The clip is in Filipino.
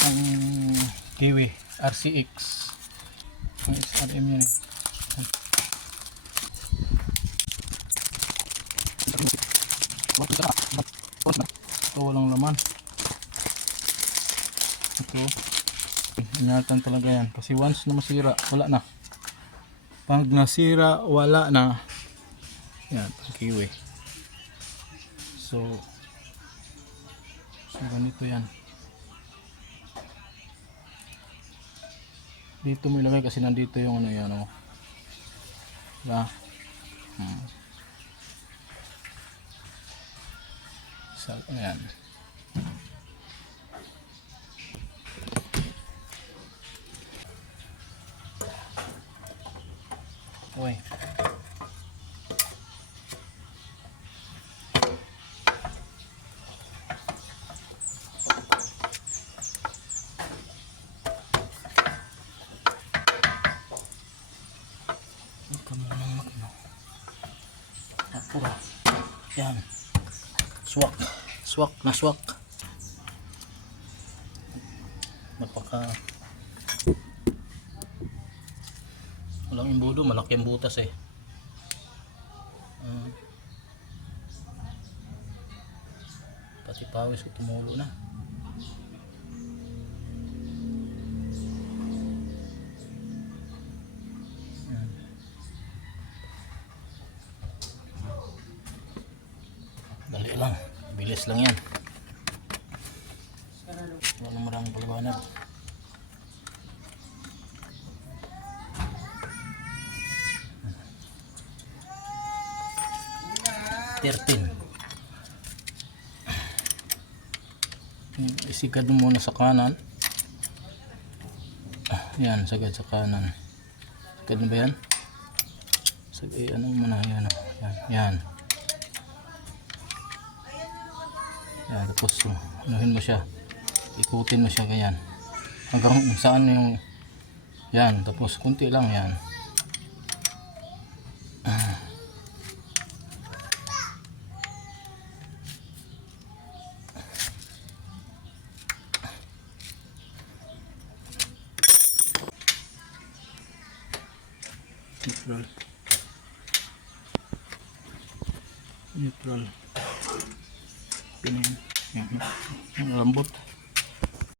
ang Kiwi RCX. Ang SRM yun eh. Ito walang laman. Ito ingatan talaga yan kasi once na masira wala na. Pag nasira wala na. Yan ang Kiwi. So ganito yan. Dito mo ilagay kasi nandito yung ano yan o. Diba? So ayan. Uy. Apura. Yan. Swak. Swak na swak. Napaka walang imbudo, malaki ang butas eh. Pati pawis ko tumulo na. Dali lang, bilis lang yan. Wala maraming paliwanag. Isigad mo muna sa kanan. Yan, sagad sa kanan. Sagad mo ba yan? Sagad, ano muna yan. Yan. Yan, tapos anuhin mo siya. Ikutin mo siya ganyan. Hanggang saan yung yan, tapos kunti lang yan. Neutral pinin. Yan, lambot.